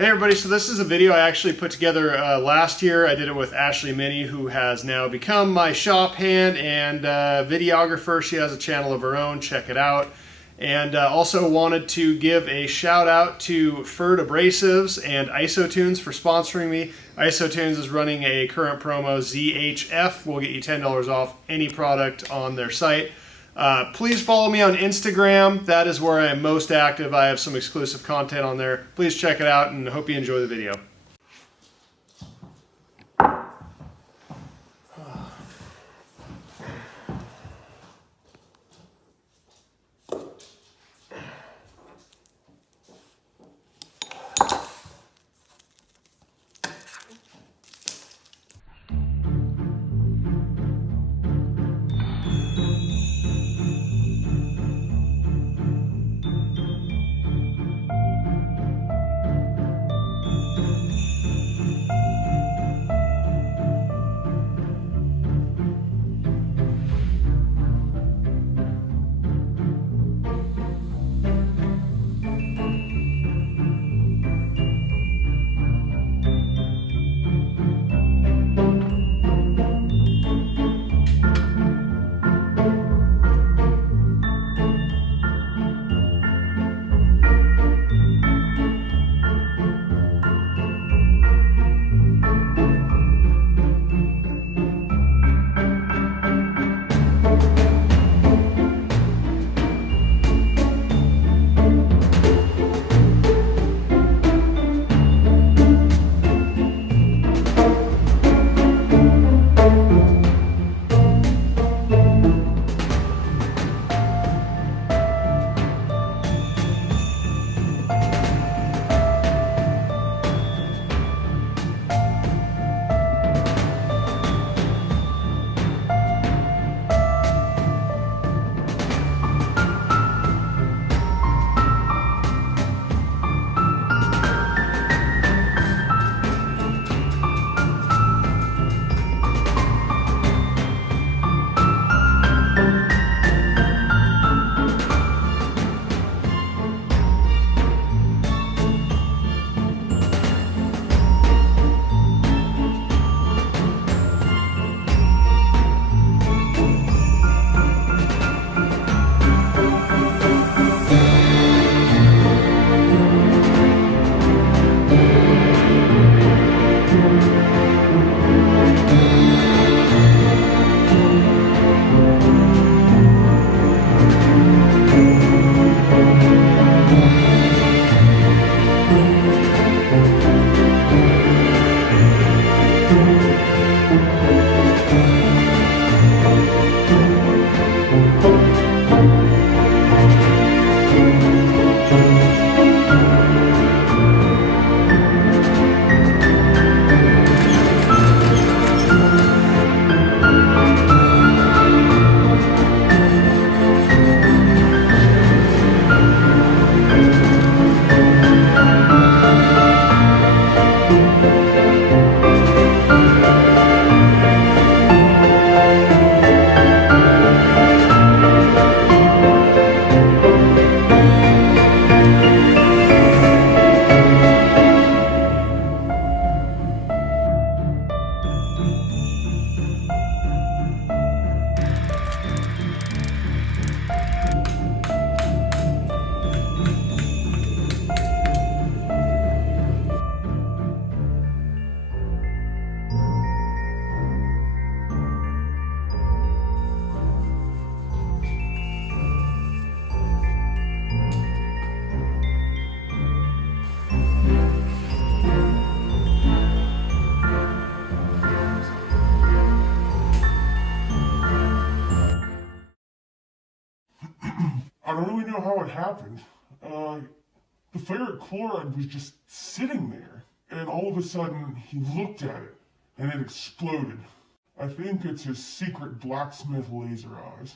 Hey everybody, so this is a video I actually put together last year. I did it with Ashley Minnie, who has now become my shop hand and videographer. She has a channel of her own, check it out. And also wanted to give a shout out to Ferd Abrasives and IsoTunes for sponsoring me. IsoTunes is running a current promo, ZHF. Will get you $10 off any product on their site. Please follow me on Instagram. That is where I am most active. I have some exclusive content on there. Please check it out and hope you enjoy the video. I don't really know how it happened. The ferric chloride was just sitting there, and all of a sudden he looked at it, and it exploded. I think it's his secret blacksmith laser eyes.